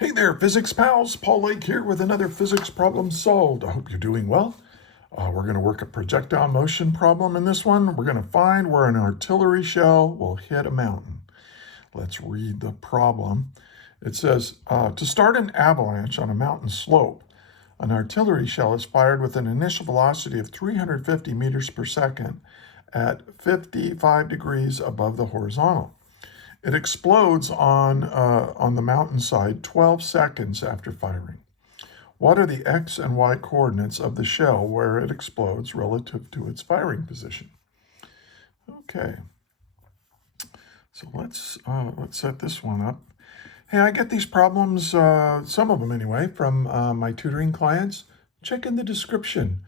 Hey there, physics pals. Paul Lake here with another physics problem solved. I hope you're doing well. We're going to work a projectile motion problem in this one. We're going to find where an artillery shell will hit a mountain. Let's read the problem. It says, to start an avalanche on a mountain slope, an artillery shell is fired with an initial velocity of 350 meters per second at 55 degrees above the horizontal. It explodes on the mountainside 12 seconds after firing. What are the x and y coordinates of the shell where it explodes relative to its firing position? Okay, so let's set this one up. Hey, I get these problems, some of them anyway, from my tutoring clients. Check in the description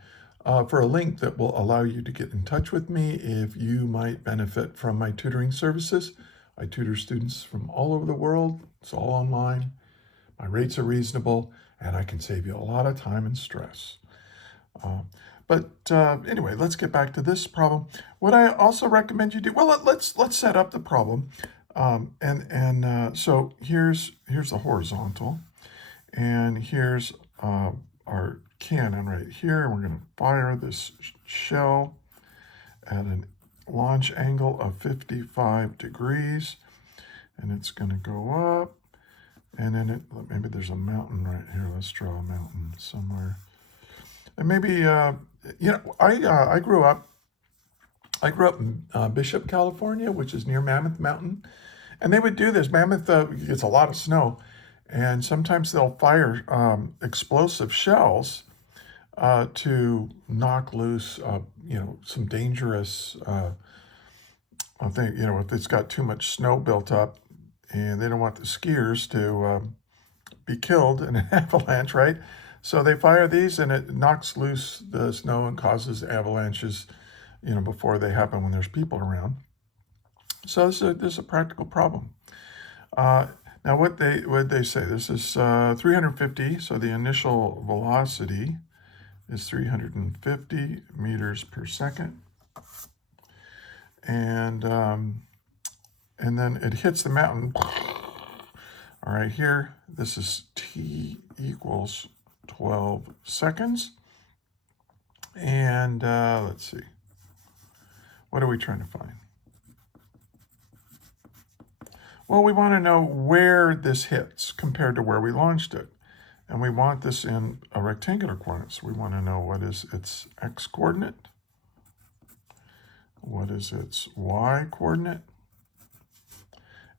for a link that will allow you to get in touch with me if you might benefit from my tutoring services. I tutor students from all over the world. It's all online. My rates are reasonable, and I can save you a lot of time and stress. Anyway, let's get back to this problem. What I also recommend you do, well, let's set up the problem. So here's the horizontal, and here's our cannon right here. We're going to fire this shell at an launch angle of 55 degrees, and it's going to go up, and then maybe there's a mountain right here. Let's draw a mountain somewhere, and maybe I grew up in Bishop, California, which is near Mammoth Mountain, and they would do this. Mammoth gets a lot of snow, and sometimes they'll fire explosive shells to knock loose, some dangerous. I think, if it's got too much snow built up, and they don't want the skiers to be killed in an avalanche, right? So they fire these, and it knocks loose the snow and causes avalanches, before they happen when there's people around. So this is a practical problem. Now, what they say? This is 350. So the initial velocity is 350 meters per second, and then it hits the mountain. All right, here this is t equals 12 seconds, and let's see. What are we trying to find? Well, we want to know where this hits compared to where we launched it. And we want this in a rectangular coordinate. So we want to know what is its x coordinate, what is its y coordinate,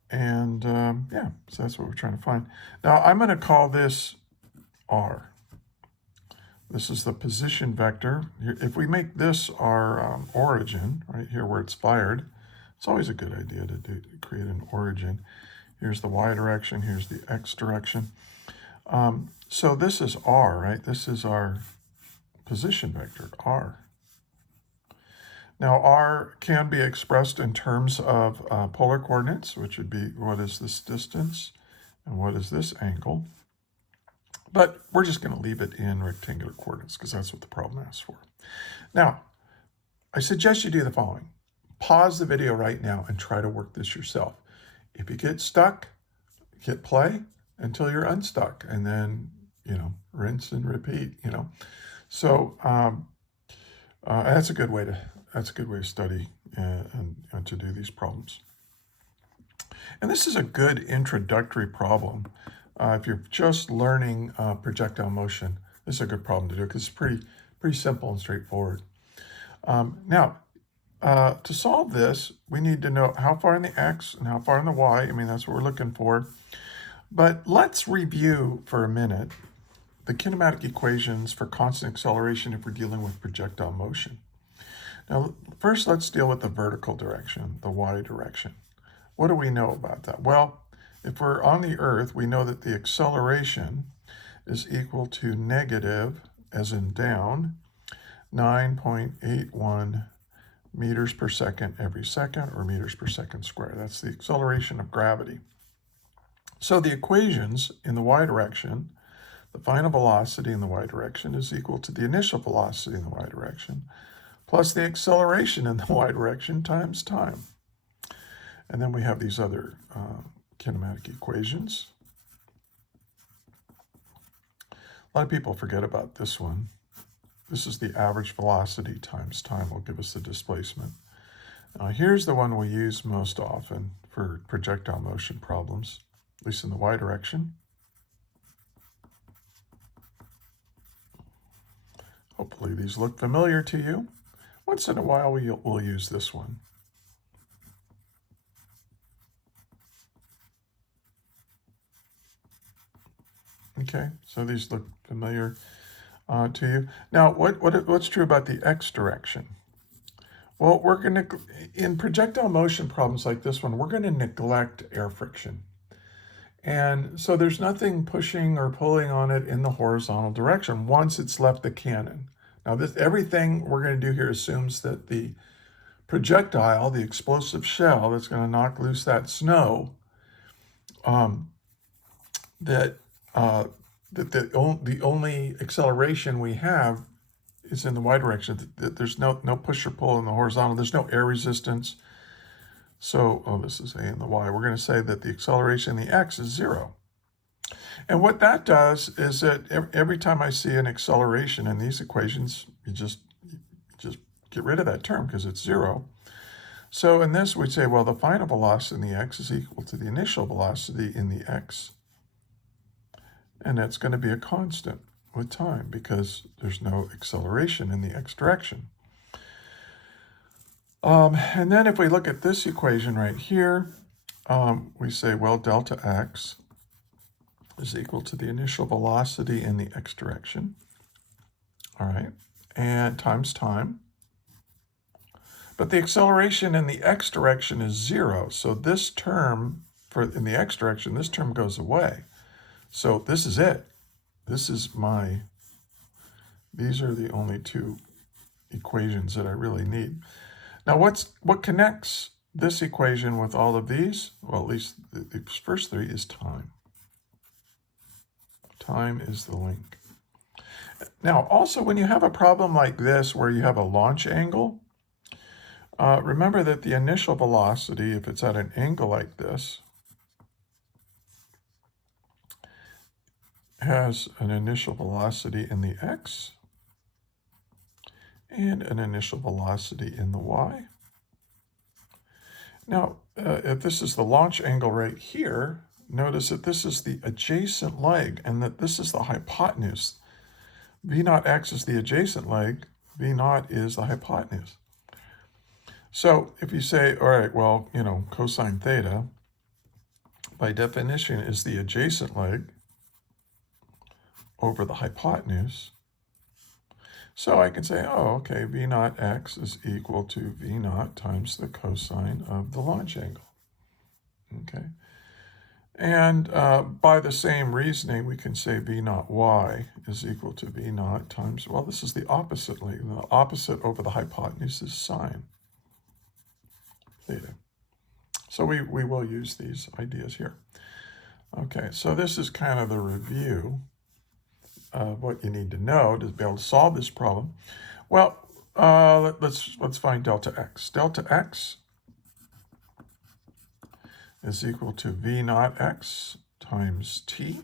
and so that's what we're trying to find. Now I'm going to call this r. This is the position vector. If we make this our origin, right here where it's fired, it's always a good idea to create an origin. Here's the y direction, here's the x direction. So this is r, right? This is our position vector, r. Now, r can be expressed in terms of polar coordinates, which would be what is this distance and what is this angle. But we're just going to leave it in rectangular coordinates because that's what the problem asks for. Now, I suggest you do the following. Pause the video right now and try to work this yourself. If you get stuck, hit play until you're unstuck, and then, rinse and repeat, So that's a good way to study and to do these problems. And this is a good introductory problem. If you're just learning projectile motion, this is a good problem to do because it's pretty simple and straightforward. Now, to solve this, we need to know how far in the x and how far in the y. I mean, that's what we're looking for. But let's review for a minute the kinematic equations for constant acceleration if we're dealing with projectile motion. Now, first, let's deal with the vertical direction, the y direction. What do we know about that? Well, if we're on the Earth, we know that the acceleration is equal to negative, as in down, 9.81 meters per second every second, or meters per second squared. That's the acceleration of gravity. So the equations in the y direction, the final velocity in the y direction is equal to the initial velocity in the y direction, plus the acceleration in the y direction times time. And then we have these other kinematic equations. A lot of people forget about this one. This is the average velocity times time will give us the displacement. Now here's the one we use most often for projectile motion problems, at least in the y direction. Hopefully these look familiar to you. Once in a while we'll use this one. Okay, so these look familiar to you. Now, what's true about the x direction? Well, we're going to, in projectile motion problems like this one, we're going to neglect air friction. And so there's nothing pushing or pulling on it in the horizontal direction once it's left the cannon. Now, everything we're going to do here assumes that the projectile, the explosive shell that's going to knock loose that snow, that the only acceleration we have is in the y direction. That there's no push or pull in the horizontal. There's no air resistance. So, this is a in the y. We're going to say that the acceleration in the x is 0. And what that does is that every time I see an acceleration in these equations, you just get rid of that term because it's 0. So in this, we'd say, well, the final velocity in the x is equal to the initial velocity in the x. And that's going to be a constant with time because there's no acceleration in the x direction. And then if we look at this equation right here, we say, well, delta x is equal to the initial velocity in the x direction. All right, and times time. But the acceleration in the x direction is 0. So this term, in the x direction, this term goes away. So this is it. These are the only two equations that I really need. Now, what connects this equation with all of these? Well, at least the first three is time. Time is the link. Now, also, when you have a problem like this where you have a launch angle, remember that the initial velocity, if it's at an angle like this, has an initial velocity in the x and an initial velocity in the y. Now, if this is the launch angle right here, notice that this is the adjacent leg and that this is the hypotenuse. V0 x is the adjacent leg, V0 is the hypotenuse. So if you say, all right, well, cosine theta, by definition, is the adjacent leg over the hypotenuse. So I can say, oh, okay, V0 x is equal to V0 times the cosine of the launch angle. Okay. And by the same reasoning, we can say V0 y is equal to V0 times, well, this is the opposite leg. The opposite over the hypotenuse is sine theta. So we will use these ideas here. Okay, so this is kind of the review of what you need to know to be able to solve this problem. Well, let's find delta x. Delta x is equal to V0 x times t.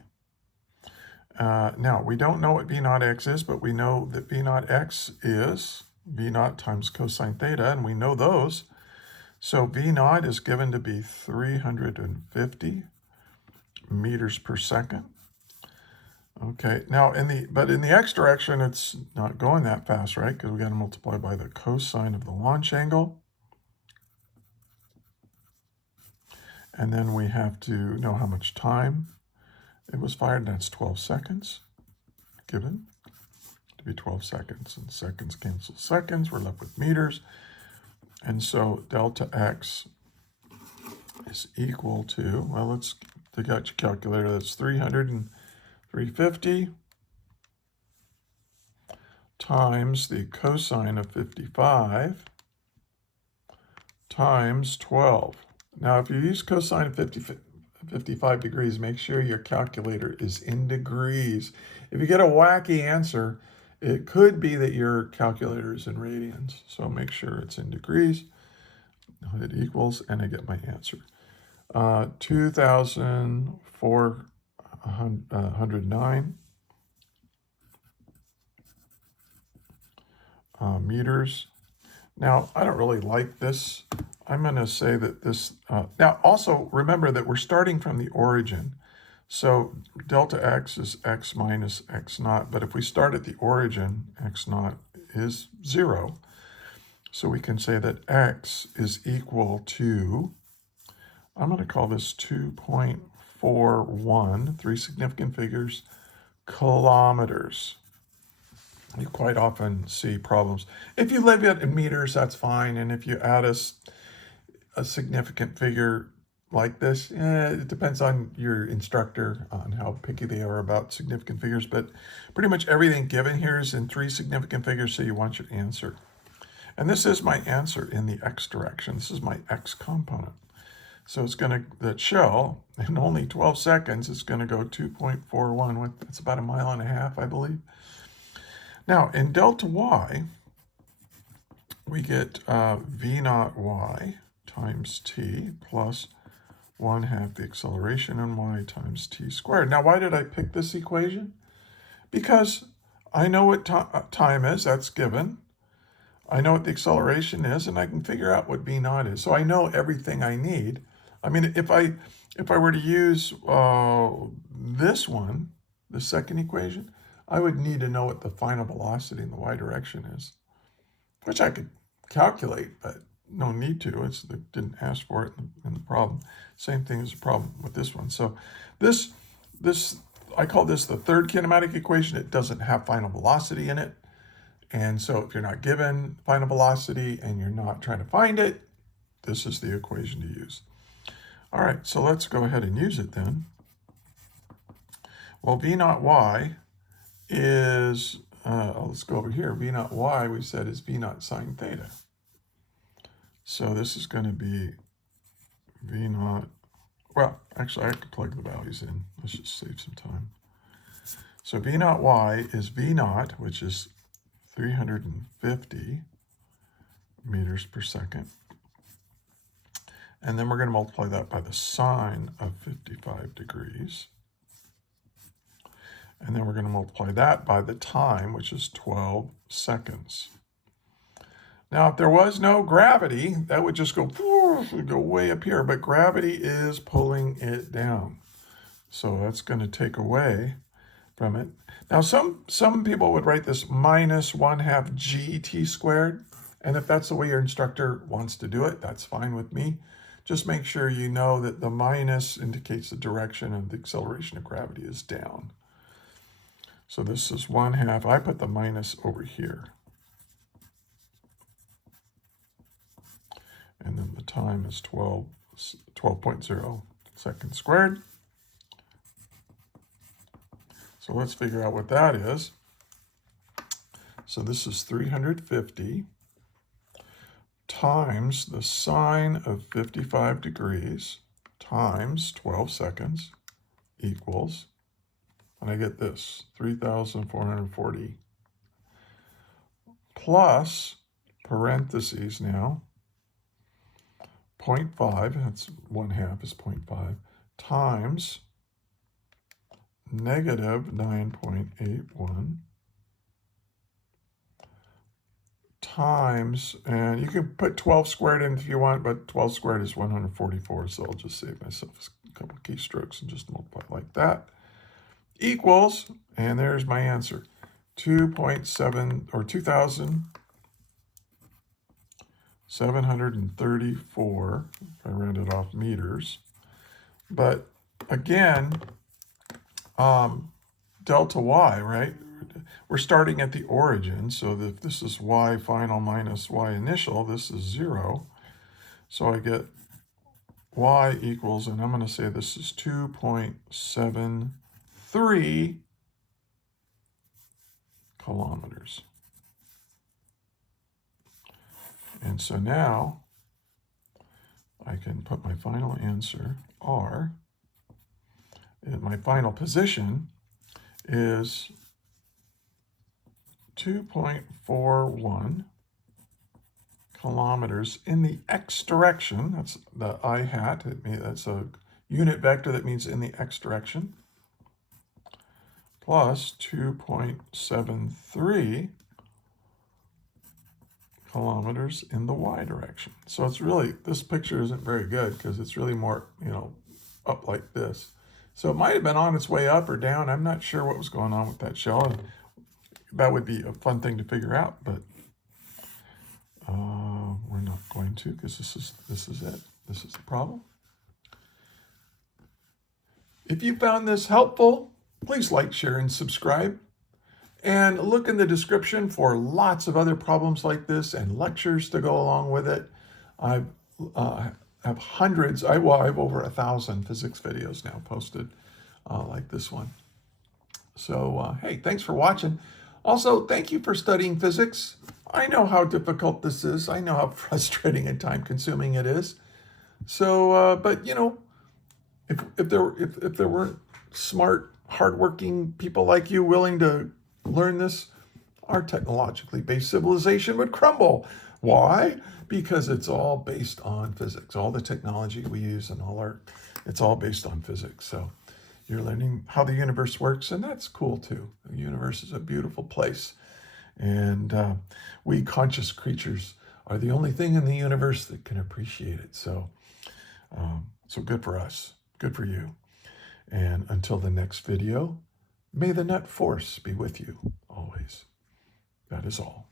Now, we don't know what V0 x is, but we know that V0 x is V0 times cosine theta, and we know those. So V0 is given to be 350 meters per second. Okay, now in the x direction, it's not going that fast, right? Because we got to multiply by the cosine of the launch angle. And then we have to know how much time it was fired, and that's 12 seconds, given to be 12 seconds. And seconds cancel seconds, we're left with meters. And so delta x is equal to, well, let's take out your calculator, that's 350 times the cosine of 55 times 12. Now, if you use cosine of 55 degrees, make sure your calculator is in degrees. If you get a wacky answer, it could be that your calculator is in radians. So make sure it's in degrees. It equals, and I get my answer. 2,409 meters. Now, I don't really like this. I'm going to say that this, now also remember that we're starting from the origin. So delta x is x minus x naught, but if we start at the origin, x naught is 0. So we can say that x is equal to, I'm going to call this 2.41, 3 significant figures, kilometers. You quite often see problems. If you live it in meters, that's fine. And if you add a significant figure like this, it depends on your instructor on how picky they are about significant figures. But pretty much everything given here is in 3 significant figures, so you want your answer. And this is my answer in the x direction. This is my x component. So it's going to, that shell, in only 12 seconds, it's going to go 2.41. That's about 1.5 miles, I believe. Now, in delta y, we get v naught y times t plus 1/2 the acceleration in y times t squared. Now, why did I pick this equation? Because I know what time is, that's given. I know what the acceleration is, and I can figure out what v naught is. So I know everything I need. I mean, if I were to use this one, the second equation, I would need to know what the final velocity in the y direction is, which I could calculate, but no need to. They didn't ask for it in the problem. Same thing as the problem with this one. So this I call this the third kinematic equation. It doesn't have final velocity in it. And so if you're not given final velocity and you're not trying to find it, this is the equation to use. All right, so let's go ahead and use it then. Well, v naught y is, let's go over here. V naught y, we said, is v naught sine theta. So this is going to be v naught, well, actually I have to plug the values in. Let's just save some time. So v naught y is v naught, which is 350 meters per second. And then we're going to multiply that by the sine of 55 degrees. And then we're going to multiply that by the time, which is 12 seconds. Now, if there was no gravity, that would just go way up here. But gravity is pulling it down. So that's going to take away from it. Now, some people would write this minus 1/2 gt squared. And if that's the way your instructor wants to do it, that's fine with me. Just make sure you know that the minus indicates the direction and the acceleration of gravity is down. So this is 1/2. I put the minus over here. And then the time is 12.0 seconds squared. So let's figure out what that is. So this is 350 times the sine of 55 degrees times 12 seconds equals, and I get this, 3,440 plus parentheses now, 0.5, that's 1/2 is 0.5, times negative 9.81 times, and you can put 12 squared in if you want, but 12 squared is 144, so I'll just save myself a couple keystrokes and just multiply like that, equals, and there's my answer, 2.7 or 2,734, if I rounded off meters. But again, delta y, right? We're starting at the origin, so that this is y final minus y initial, this is 0. So I get y equals, and I'm going to say this is 2.73 kilometers. And so now I can put my final answer, R, and my final position is 2.41 kilometers in the x direction. That's the I hat. That's a unit vector that means in the x direction. Plus 2.73 kilometers in the y direction. So it's really, this picture isn't very good because it's really more, up like this. So it might have been on its way up or down. I'm not sure what was going on with that shell. And that would be a fun thing to figure out, but we're not going to, because this is it. This is the problem. If you found this helpful, please like, share, and subscribe. And look in the description for lots of other problems like this and lectures to go along with it. I have hundreds, I have over 1,000 physics videos now posted like this one. So, hey, thanks for watching. Also, thank you for studying physics. I know how difficult this is. I know how frustrating and time-consuming it is. So, but if there weren't smart, hardworking people like you willing to learn this, our technologically based civilization would crumble. Why? Because it's all based on physics. All the technology we use and it's all based on physics. So you're learning how the universe works, and that's cool too. The universe is a beautiful place. And we conscious creatures are the only thing in the universe that can appreciate it. So, so good for us, good for you. And until the next video, may the net force be with you always. That is all.